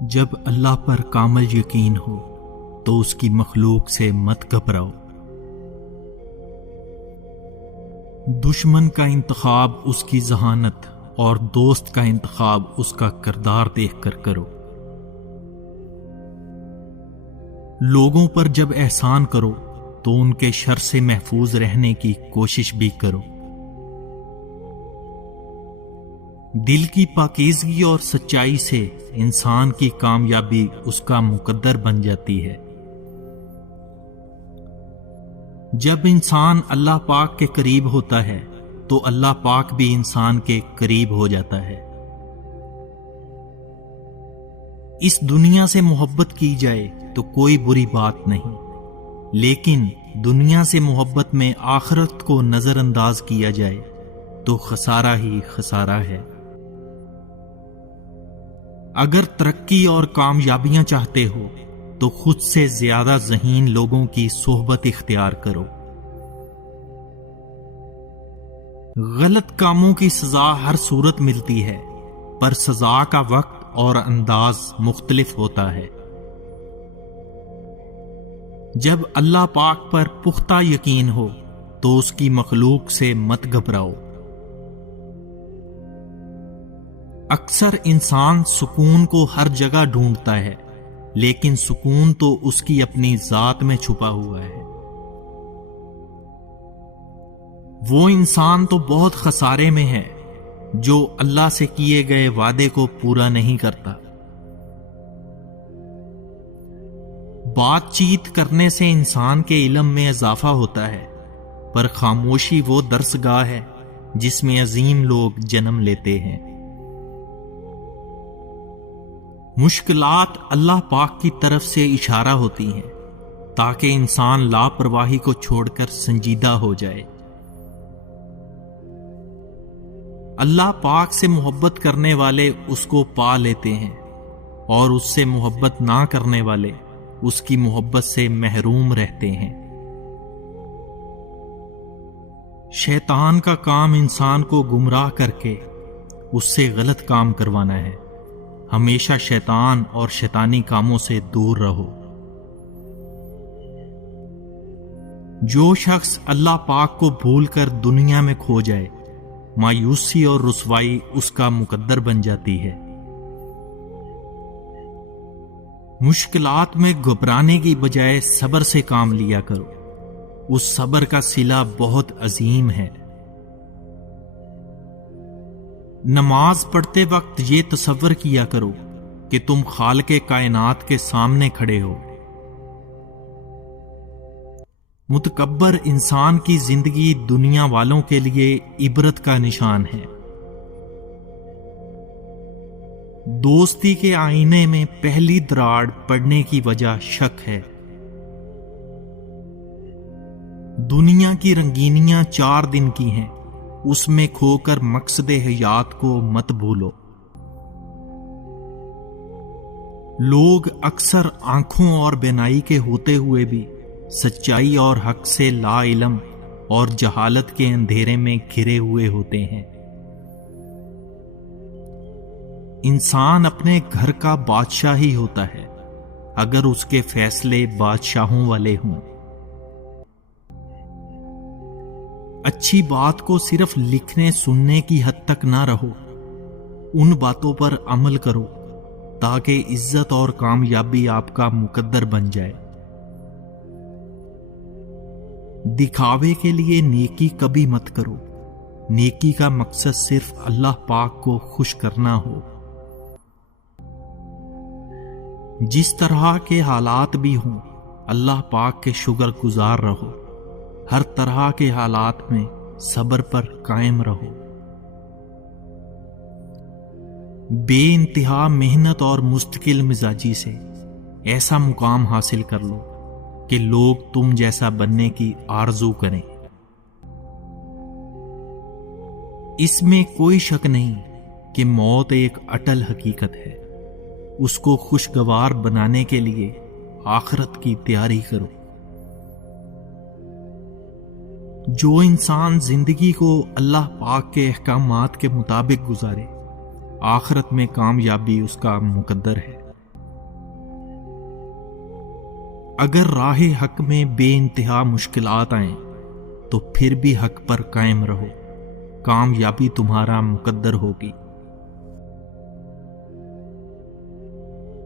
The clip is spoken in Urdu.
جب اللہ پر کامل یقین ہو تو اس کی مخلوق سے مت گھبراؤ۔ دشمن کا انتخاب اس کی ذہانت اور دوست کا انتخاب اس کا کردار دیکھ کر کرو۔ لوگوں پر جب احسان کرو تو ان کے شر سے محفوظ رہنے کی کوشش بھی کرو۔ دل کی پاکیزگی اور سچائی سے انسان کی کامیابی اس کا مقدر بن جاتی ہے۔ جب انسان اللہ پاک کے قریب ہوتا ہے تو اللہ پاک بھی انسان کے قریب ہو جاتا ہے۔ اس دنیا سے محبت کی جائے تو کوئی بری بات نہیں، لیکن دنیا سے محبت میں آخرت کو نظر انداز کیا جائے تو خسارہ ہی خسارہ ہے۔ اگر ترقی اور کامیابیاں چاہتے ہو تو خود سے زیادہ ذہین لوگوں کی صحبت اختیار کرو۔ غلط کاموں کی سزا ہر صورت ملتی ہے، پر سزا کا وقت اور انداز مختلف ہوتا ہے۔ جب اللہ پاک پر پختہ یقین ہو تو اس کی مخلوق سے مت گھبراؤ۔ اکثر انسان سکون کو ہر جگہ ڈھونڈتا ہے، لیکن سکون تو اس کی اپنی ذات میں چھپا ہوا ہے۔ وہ انسان تو بہت خسارے میں ہے جو اللہ سے کیے گئے وعدے کو پورا نہیں کرتا۔ بات چیت کرنے سے انسان کے علم میں اضافہ ہوتا ہے، پر خاموشی وہ درسگاہ ہے جس میں عظیم لوگ جنم لیتے ہیں۔ مشکلات اللہ پاک کی طرف سے اشارہ ہوتی ہیں تاکہ انسان لاپرواہی کو چھوڑ کر سنجیدہ ہو جائے۔ اللہ پاک سے محبت کرنے والے اس کو پا لیتے ہیں، اور اس سے محبت نہ کرنے والے اس کی محبت سے محروم رہتے ہیں۔ شیطان کا کام انسان کو گمراہ کر کے اس سے غلط کام کروانا ہے۔ ہمیشہ شیطان اور شیطانی کاموں سے دور رہو۔ جو شخص اللہ پاک کو بھول کر دنیا میں کھو جائے، مایوسی اور رسوائی اس کا مقدر بن جاتی ہے۔ مشکلات میں گھبرانے کی بجائے صبر سے کام لیا کرو، اس صبر کا صلہ بہت عظیم ہے۔ نماز پڑھتے وقت یہ تصور کیا کرو کہ تم خالق کائنات کے سامنے کھڑے ہو۔ متکبر انسان کی زندگی دنیا والوں کے لیے عبرت کا نشان ہے۔ دوستی کے آئینے میں پہلی دراڑ پڑنے کی وجہ شک ہے۔ دنیا کی رنگینیاں 4 دن کی ہیں، اس میں کھو کر مقصد حیات کو مت بھولو۔ لوگ اکثر آنکھوں اور بینائی کے ہوتے ہوئے بھی سچائی اور حق سے لا علم اور جہالت کے اندھیرے میں گھرے ہوئے ہوتے ہیں۔ انسان اپنے گھر کا بادشاہ ہی ہوتا ہے اگر اس کے فیصلے بادشاہوں والے ہوں۔ اچھی بات کو صرف لکھنے سننے کی حد تک نہ رہو، ان باتوں پر عمل کرو تاکہ عزت اور کامیابی آپ کا مقدر بن جائے۔ دکھاوے کے لیے نیکی کبھی مت کرو، نیکی کا مقصد صرف اللہ پاک کو خوش کرنا ہو۔ جس طرح کے حالات بھی ہوں، اللہ پاک کے شکر گزار رہو، ہر طرح کے حالات میں صبر پر قائم رہو۔ بے انتہا محنت اور مستقل مزاجی سے ایسا مقام حاصل کر لو کہ لوگ تم جیسا بننے کی آرزو کریں۔ اس میں کوئی شک نہیں کہ موت ایک اٹل حقیقت ہے، اس کو خوشگوار بنانے کے لیے آخرت کی تیاری کرو۔ جو انسان زندگی کو اللہ پاک کے احکامات کے مطابق گزارے، آخرت میں کامیابی اس کا مقدر ہے۔ اگر راہ حق میں بے انتہا مشکلات آئیں تو پھر بھی حق پر قائم رہو، کامیابی تمہارا مقدر ہوگی۔